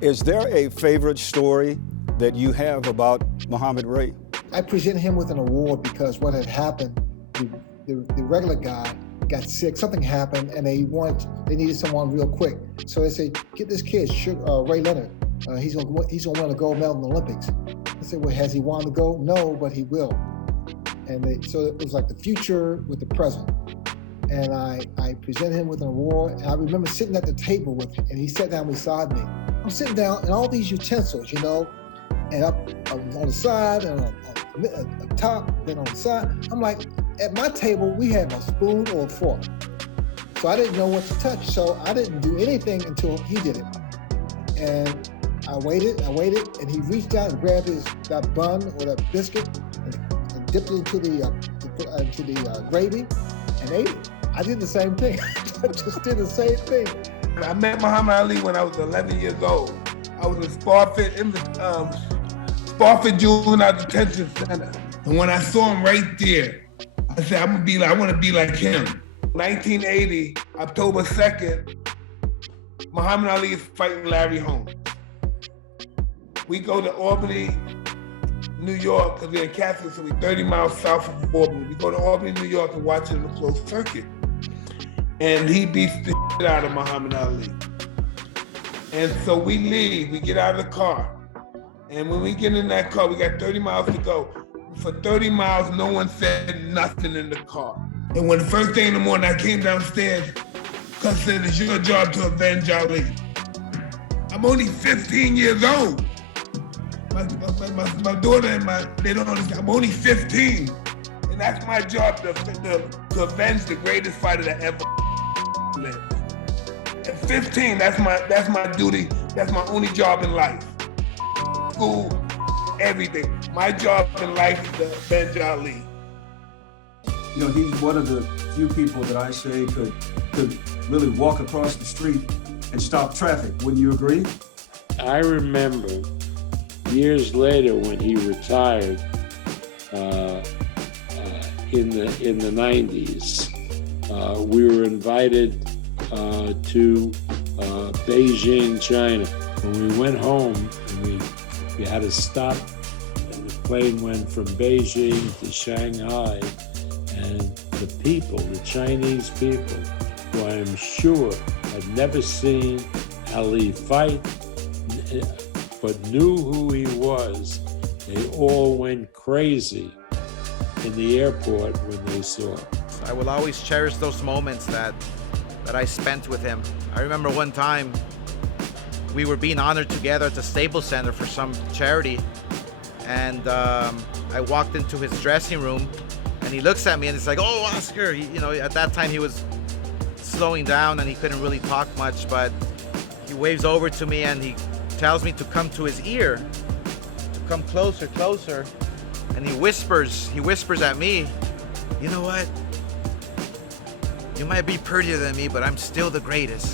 Is there a favorite story that you have about Muhammad Ray? I presented him with an award because what had happened, the regular guy got sick, something happened, and they needed someone real quick. So they said, get this kid, Ray Leonard. He's gonna win a gold medal in the Olympics. I said, well, has he won the gold? No, but he will. And so it was like the future with the present. And I presented him with an award, and I remember sitting at the table with him, and he sat down beside me. I'm sitting down, and all these utensils, and up on the side, and on the top, then on the side. I'm like, at my table, we had a spoon or a fork. So I didn't know what to touch, so I didn't do anything until he did it. And I waited, and he reached out and grabbed that bun or that biscuit and dipped it into the gravy and ate it. I did the same thing. I just did the same thing. I met Muhammad Ali when I was 11 years old. I was in Spofford Juvenile Detention Center. And when I saw him right there, I said, I want to be like him. 1980, October 2nd, Muhammad Ali is fighting Larry Holmes. We go to Albany, New York, because we're in Catholic, so we're 30 miles south of Albany. We go to Albany, New York, and watch it in the closed circuit. And he beats the shit out of Muhammad Ali. And so we leave, we get out of the car. And when we get in that car, we got 30 miles to go. For 30 miles, no one said nothing in the car. And when the first thing in the morning, I came downstairs, because I said, it's your job to avenge Ali. I'm only 15 years old. My daughter and they don't understand, I'm only 15. And that's my job to avenge the greatest fighter that ever lived. At 15, that's my duty, that's my only job in life. School, everything. My job in life is to avenge Ali. He's one of the few people that I say could really walk across the street and stop traffic. Wouldn't you agree? I remember years later when he retired in the 90s, we were invited to Beijing, China. When we went home, and we had to stop, and the plane went from Beijing to Shanghai, and the Chinese people, who I am sure had never seen Ali fight, but knew who he was, they all went crazy in the airport when they saw him. I will always cherish those moments that I spent with him. I remember one time we were being honored together at the Staples Center for some charity, and I walked into his dressing room, and he looks at me and he's like, "Oh, Oscar!" At that time he was slowing down and he couldn't really talk much, but he waves over to me and he tells me to come to his ear, to come closer, and he whispers at me, "You know what? You might be prettier than me, but I'm still the greatest."